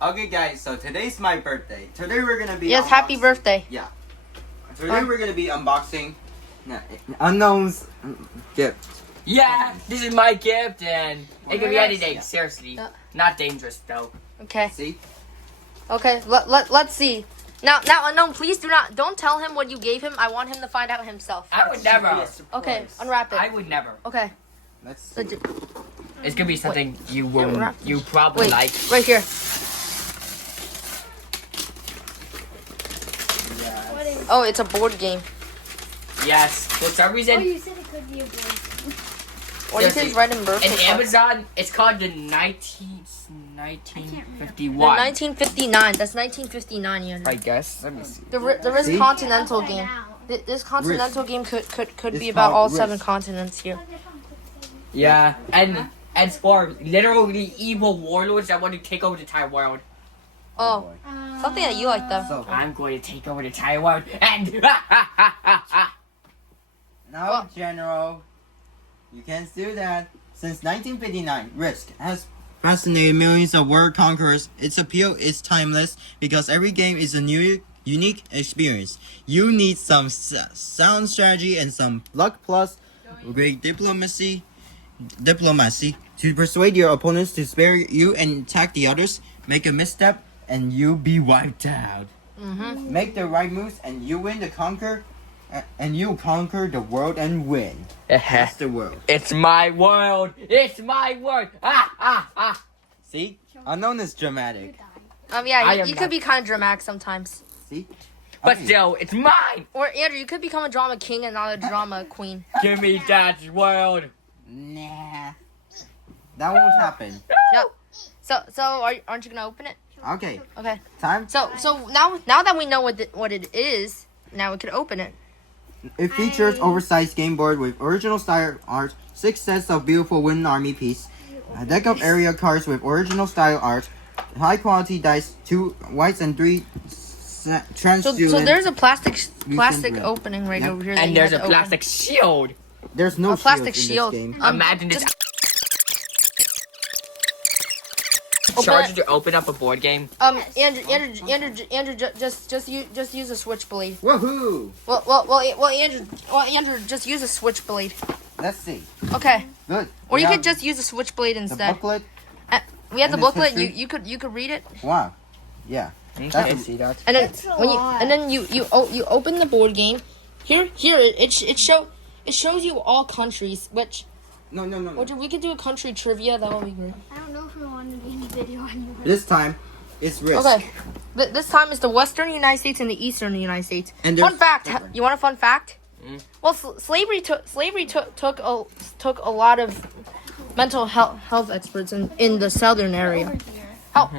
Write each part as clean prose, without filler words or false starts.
Okay, guys. So today's my birthday. Today we're gonna be. Yes, happy birthday. Yeah. Today we're gonna be unboxing Unknown's gift. Yeah, this is my gift, and it could be anything. Yeah. Seriously, Yeah. not dangerous though. Okay. See? Okay. Let's see. Now, Unknown, please don't tell him what you gave him. I want him to find out himself. I would never. Okay, unwrap it. I would never. Okay. Let's see. It's gonna be something you wrap- you probably Wait, like. right here. Yes. Oh, it's a board game. Yes, for some Oh, reason, you said it could be a boy. What is his red and birthday? in card? Amazon, it's called the 1951. 1959. That's 1959, yeah. I guess. Let me see. There is See? continental Upside game. down. This continental game could It's be about called all 7 Risk. continents here. Yeah, and for literally evil warlords that want to take over the entire world. Oh, boy. something that you like though. So I'm going to take over the entire world, and now, Oh. General, you can't do that. Since 1959, Risk has fascinated millions of world conquerors. Its appeal is timeless because every game is a new, unique experience. You need some sound strategy and some luck plus great diplomacy to persuade your opponents to spare you and attack the others. Make a misstep and you'll be wiped out. Mm-hmm. Make the right moves and you win the conquer, and you conquer the world and win. That's the world. it's my world. It's my world. See, Unknown is dramatic. I Yeah, am you not- could be kind of dramatic sometimes. See, But Okay. still, it's mine. Or Andrew, you could become a drama king and not a drama queen. Give me that world. Nah, that won't happen. Yep. So aren't you gonna open it? Okay, Okay. time. So now that we know what it is, now we can open it. It features oversized game board with original style art, 6 sets of beautiful wooden army piece, a deck of area cards with original style art, high quality dice, 2 whites and 3 translucent. So there's a plastic red. opening right Yep. over here. that And you there's have a to open. plastic shield. There's no a plastic shields shield. in this game. Imagine this. Open Charger it. to open up a board game. Andrew, just use a switchblade. Woohoo! Andrew, just use a switchblade. Let's see. Okay. Good. Or We you have could just use a switchblade the instead. booklet. We have the and the booklet. history. You could read it, Wow. Yeah. Okay, a- see that. and then That's a lot. you open the board game. Here it shows you all countries. Which No. we could do a country trivia. That would be great. I don't know if we want to do any video on you. This time, it's Risk. Okay. This time it's the Western United States and the Eastern United States. And there's Fun fact. different. You want a fun fact? Mm. Well, slavery took a lot of mental health experts in the southern area. Over here.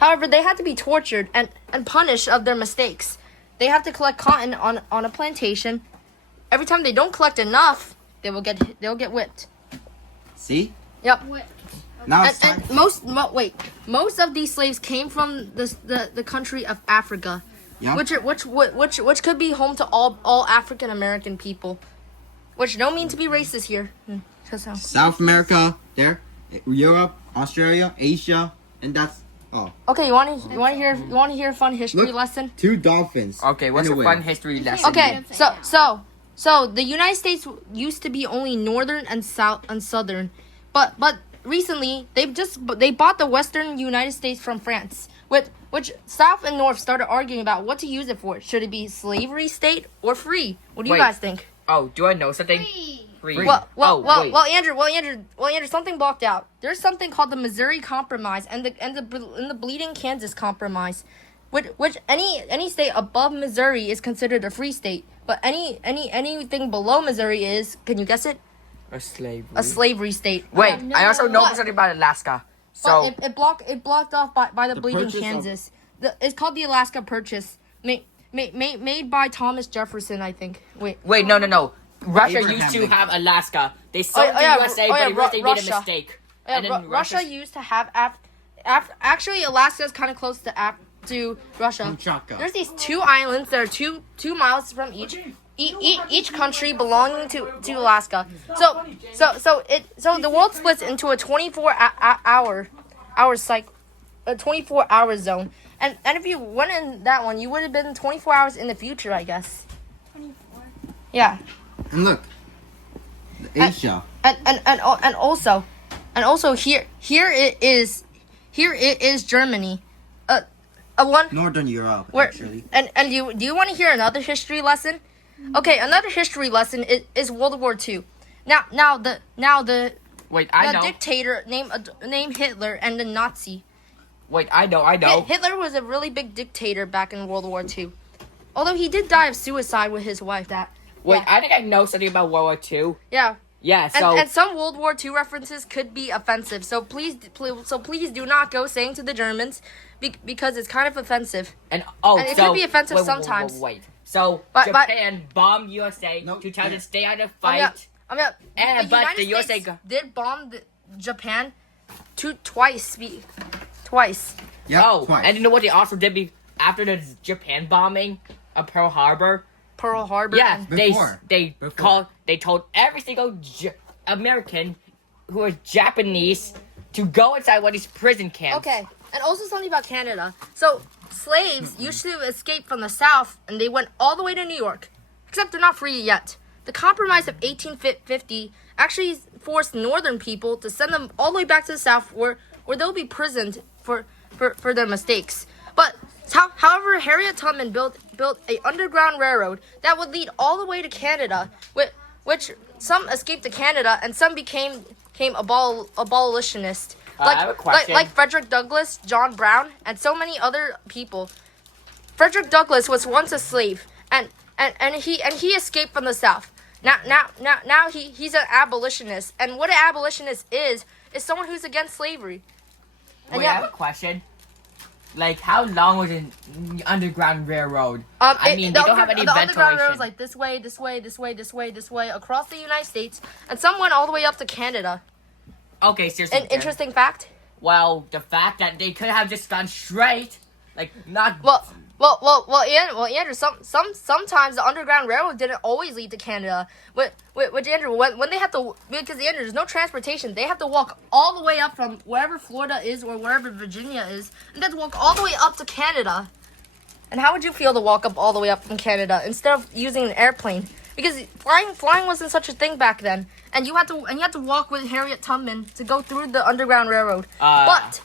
However, they had to be tortured and punished of their mistakes. They have to collect cotton on a plantation. Every time they don't collect enough, they'll get whipped. See? Yep. What? Now it's time. And most of these slaves came from the country of Africa, Yeah. which could be home to all African American people, which don't mean to be racist here. 'Cause, South America, there, Europe, Australia, Asia, and that's all. Okay, you want to hear a fun history Look. lesson? 2 dolphins. Okay, what's in a way. fun history lesson? Okay, so the United States used to be only northern and southern, but recently they bought the Western United States from France, which South and North started arguing about what to use it for. Should it be slavery state or free? What do you Wait. guys think? Oh, do I know something? Free. Free. Well, wait. Andrew, something blocked out. There's something called the Missouri Compromise and the Bleeding Kansas Compromise, which any state above Missouri is considered a free state, but anything below Missouri is, can you guess it? A slavery. A slavery state. Wait, No. I also know But- something about Alaska. So But it blocked off by the Bleeding Purchase of- Kansas. It's called the Alaska Purchase, made by Thomas Jefferson, I think. Wait. no. Russia Abraham used to Lincoln. have Alaska. They sold Oh, the yeah, USA, oh, yeah, but they made a Russia. mistake. Yeah, And then Russia used to have actually Alaska is kind of close to Russia. Kamchatka. There's these 2 islands that are 2 miles from each country belonging to Alaska. So the world splits into a 24 hour cycle. 24-hour zone. And if you went in that one, you would have been 24 hours in the future, I guess. 24. Yeah. And look, the Asia. And also here it is Germany. One Northern Europe, where actually. and do you want to hear another history lesson? Okay, another history lesson is World War II. Now the Wait, I know. dictator named Hitler and the Nazi. Wait, I know. Hitler was a really big dictator back in World War II. Although he did die of suicide with his wife. Wait, yeah. I think I know something about World War II. Yeah. Yeah, so And some World War II references could be offensive. So please do not go saying to the Germans because it's kind of offensive. and it could be offensive sometimes. Wait. So But- Japan bombed USA No, to tell them yeah. to stay out of I mean, fight. the but United the USA States did bomb Japan twice. Yeah, Oh, twice. and you know what they also did after the Japan bombing of Pearl Harbor? Pearl Harbor. Yeah, and- they told every single American who was Japanese to go inside one of these prison camps. Okay, and also something about Canada. So slaves used to escape from the South, and they went all the way to New York. Except they're not free yet. The Compromise of 1850 actually forced Northern people to send them all the way back to the South, where they'll be prisoned for their mistakes. But however, Harriet Tubman built a underground railroad that would lead all the way to Canada, which some escaped to Canada and some became abolitionists. I have a question. Like Frederick Douglass, John Brown, and so many other people. Frederick Douglass was once a slave, and he escaped from the South. Now he's an abolitionist, and what an abolitionist is someone who's against slavery. And Wait, I have a question. Like, how long was an Underground Railroad? I mean, they don't have any the Underground ventilation. Railroad was like this way across the United States, and some went all the way up to Canada. Okay, seriously. An interesting fact. Well, the fact that they could have just gone straight, like not. Well, Andrew. Sometimes the Underground Railroad didn't always lead to Canada. Which Andrew, when they have to, because Andrew, there's no transportation. They have to walk all the way up from wherever Florida is or wherever Virginia is, and they have to walk all the way up to Canada. And how would you feel to walk up all the way up from Canada instead of using an airplane? Because flying wasn't such a thing back then, and you had to walk with Harriet Tubman to go through the Underground Railroad. But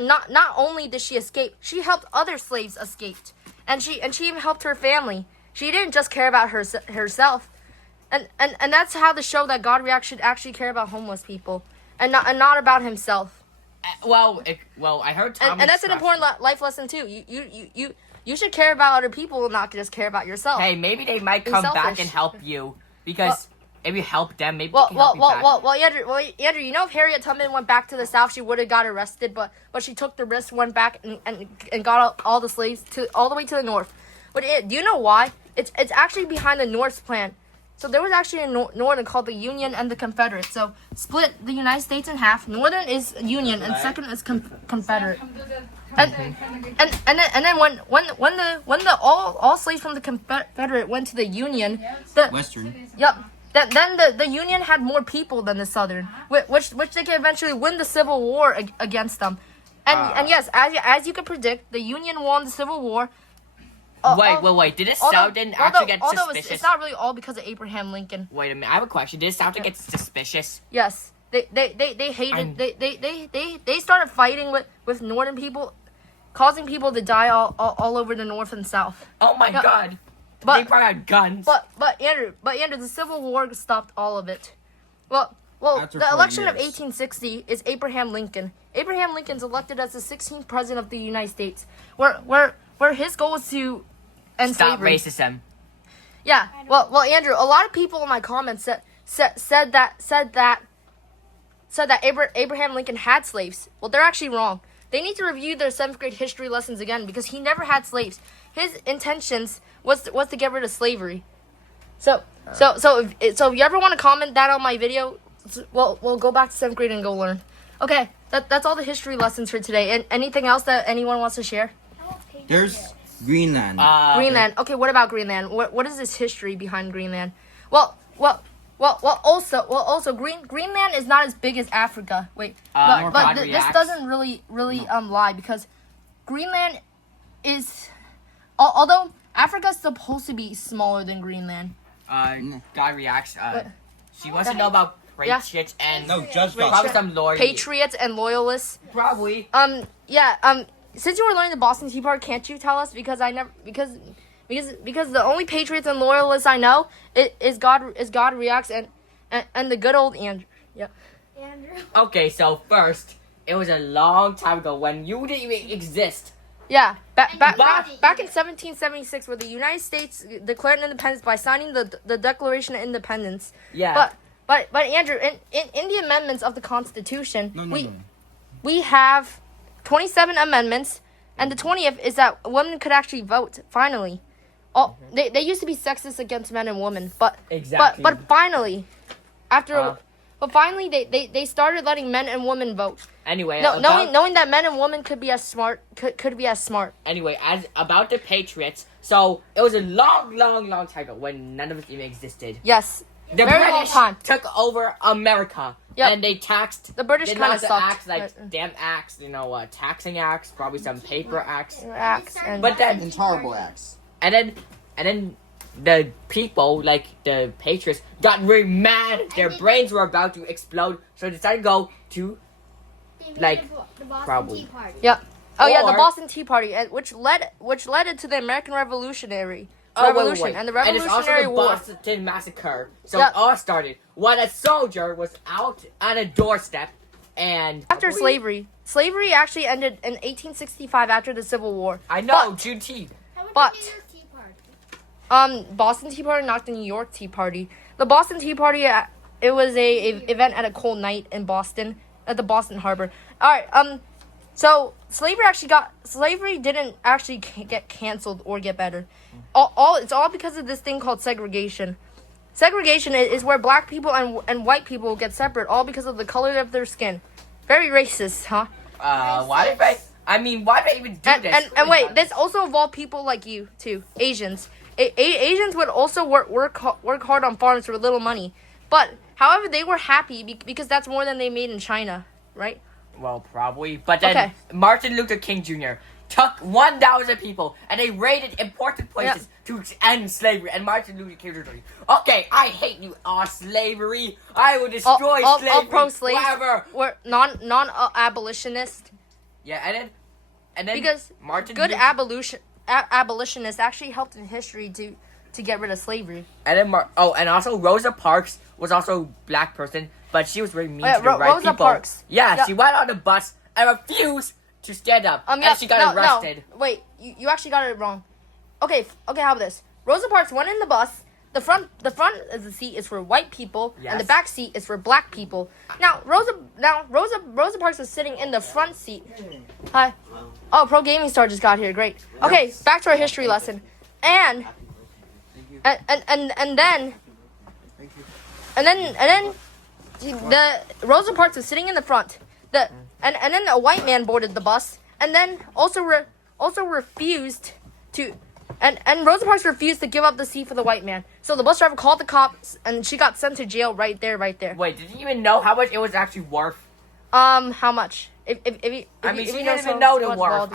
not only did she escape, she helped other slaves escape, and she even helped her family. She didn't just care about herself, and that's how the show that God Reacts should actually care about homeless people, and not about himself. Well, I heard Thomas. And that's an important life lesson too. You should care about other people, and not just care about yourself. Hey, maybe they might Be come back selfish. and help you because if you help them, maybe they Well, can help you back. Andrew, you know, if Harriet Tubman went back to the South, she would have got arrested, but she took the risk, went back, and got all the slaves all the way to the North. But do you know why? It's actually behind the North's plan. So there was actually a Northern called the Union and the Confederate. So split the United States in half. Northern is Union, and second is Confederate. And then when the all slaves from the Confederate went to the Union, Western. Yep. Then the Union had more people than the Southern, which they could eventually win the Civil War against them. And yes, as you could predict, the Union won the Civil War. Wait. Did the Southern actually get suspicious? It's not really all because of Abraham Lincoln. Wait a minute. I have a question. Did the Southern get suspicious? Yes, they hated. They started fighting with Northern people, causing people to die all over the North and South. Oh my Yeah. God. But- they probably had guns. But Andrew, the Civil War stopped all of it. Well, After the 4 election of years. 1860 is Abraham Lincoln. Abraham Lincoln's elected as the 16th president of the United States, where his goal was to end Stop slavery. racism. Yeah. Well, Andrew, a lot of people in my comments said that Abraham Lincoln had slaves. Well, they're actually wrong. They need to review their 7th grade history lessons again because he never had slaves. His intentions was to get rid of slavery. So if you ever want to comment that on my video, we'll go back to 7th grade and go learn. Okay, that's all the history lessons for today. And anything else that anyone wants to share? There's Greenland. Greenland. Okay, what about Greenland? What is this history behind Greenland? Well, Also, Greenland is not as big as Africa. Wait, More but God this reacts. doesn't really lie because Greenland is, although Africa's supposed to be smaller than Greenland. God reacts. What? She wants to know about Yeah. patriots and No, just probably some loyalty. Patriots and loyalists. Probably. Yeah. Since you were learning the Boston Tea Party, can't you tell us? Because I never because the only patriots and loyalists I know is God reacts and the good old Andrew. Yep. Andrew. Okay, so first, it was a long time ago when you didn't even exist. Yeah. Back But- in 1776, where the United States declared independence by signing the Declaration of Independence. Yeah. But Andrew, in the amendments of the Constitution, No. we have 27 amendments, and the 20th is that women could actually vote. Finally, they used to be sexist against men and women, but Exactly. but finally, Uh. finally they started letting men and women vote. Anyway, No, about, knowing that men and women could be as smart. anyway, as about the patriots, so it was a long time ago when none of us even existed. Yes, The very long British time. took over America, Yep. and they taxed. The British did kinda lots of sucked. acts like damn acts, taxing acts, probably some paper acts, Acts and But then- Intolerable acts. and then the people, like the patriots, got really mad. Their brains were about to explode, so they decided to go to They made Like, the Boston probably. Tea Party. yeah. Oh yeah, the Or- Boston Tea Party, which led it to the American Revolutionary Oh, wait, Revolution wait. and the And it's also Revolutionary the War. Boston Massacre. So Yep. it all started when a soldier was out at a doorstep and After slavery actually ended in 1865 after the Civil War. I know Juneteenth. How about But- the New York Tea Party? Boston Tea Party, not the New York Tea Party. The Boston Tea Party, it was a event at a cold night in Boston at the Boston Harbor. All right. So slavery didn't actually get canceled or get better. It's all because of this thing called segregation. Segregation is where black people and white people get separate, all because of the color of their skin. Very racist, huh? Why did I even do this? And wait, this also involved people like you too, Asians. Asians would also work hard on farms for little money, but however they were happy because that's more than they made in China, right? Well, probably. But then Okay. Martin Luther King Jr. took 1,000 people and they raided important places to end slavery. And Martin Luther King Jr. Okay, I hate you, slavery. I will destroy all slavery. pro-slaves Whatever. were abolitionist Yeah, and then because Martin good Luther- abolitionists actually helped in history to get rid of slavery. And then and also Rosa Parks was also a black person, but she was very mean Yeah, to the right Rosa people. Parks. Yeah, Yeah. she went on the bus and refused to stand up, and she got arrested. No, wait, you actually got it wrong. Okay, how about this? Rosa Parks went in the bus. The front of the seat is for white people, and the Yes. back seat is for black people. Now Rosa Parks was sitting in the front seat. Hi. Oh, Pro Gaming Star just got here. Great. Okay, back to our history lesson. And then the Rosa Parks was sitting in the front. And then a white man boarded the bus, and then also refused to, and Rosa Parks refused to give up the seat for the white man. So the bus driver called the cops, and she got sent to jail right there. Wait, did you even know how much it was actually worth? How much? If She you didn't even know the worth.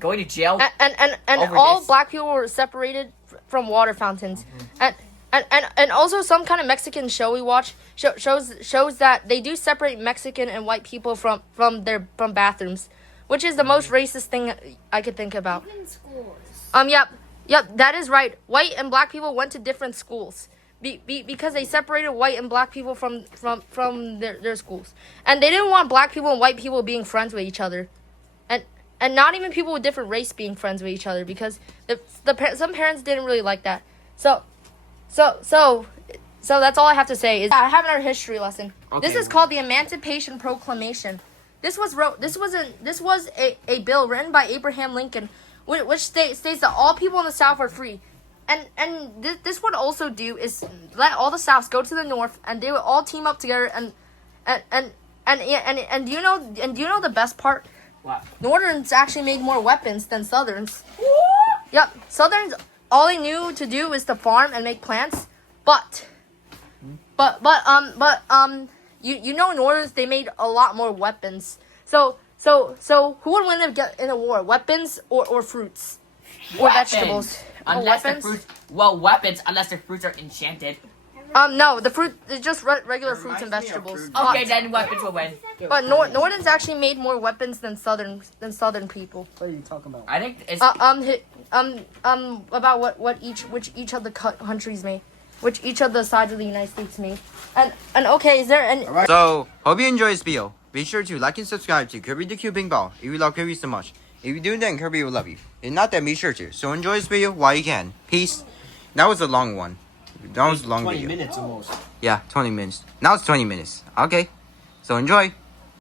Going to jail. and over all this. black people were separated from water fountains, and also some kind of Mexican show we watch shows that they do separate Mexican and white people from bathrooms, which is the most racist thing I could think about. Even schools. Yep, that is right. White and black people went to different schools because they separated white and black people from their schools, and they didn't want black people and white people being friends with each other, and not even people with different race being friends with each other because some parents didn't really like that. So that's all I have to say. Is I have in our history lesson. This Okay. is called the Emancipation Proclamation. This was a bill written by Abraham Lincoln, which states that all people in the South are free, and this would also do is let all the Souths go to the North, and they would all team up together, and do you know the best part? What? Northerns actually make more weapons than Southerns. Yep, Southerns all they knew to do was to farm and make plants, but you know Northerns, they made a lot more weapons. So who would win in a war? Weapons or fruits? Or vegetables? Unless the weapons? fruits, well, weapons, unless the fruits are enchanted. No, the fruit is just regular fruits and reminds me of vegetables. fruit. Okay, then weapons will win. But Northerns actually made more weapons than Southern people. What are you talking about? I think it's About which each of the countries made, which each of the sides of the United States made, and okay, is there any? Alright. So, hope you enjoyed this video. Be sure to like and subscribe to Kirby the Cute Pink Ball if you love Kirby so much. If you do, then Kirby will love you. If not, then be sure to. So enjoy this video while you can. Peace. That was a long one. That was a long 20 video. minutes almost. Yeah, 20 minutes. Now it's 20 minutes. Okay. So enjoy.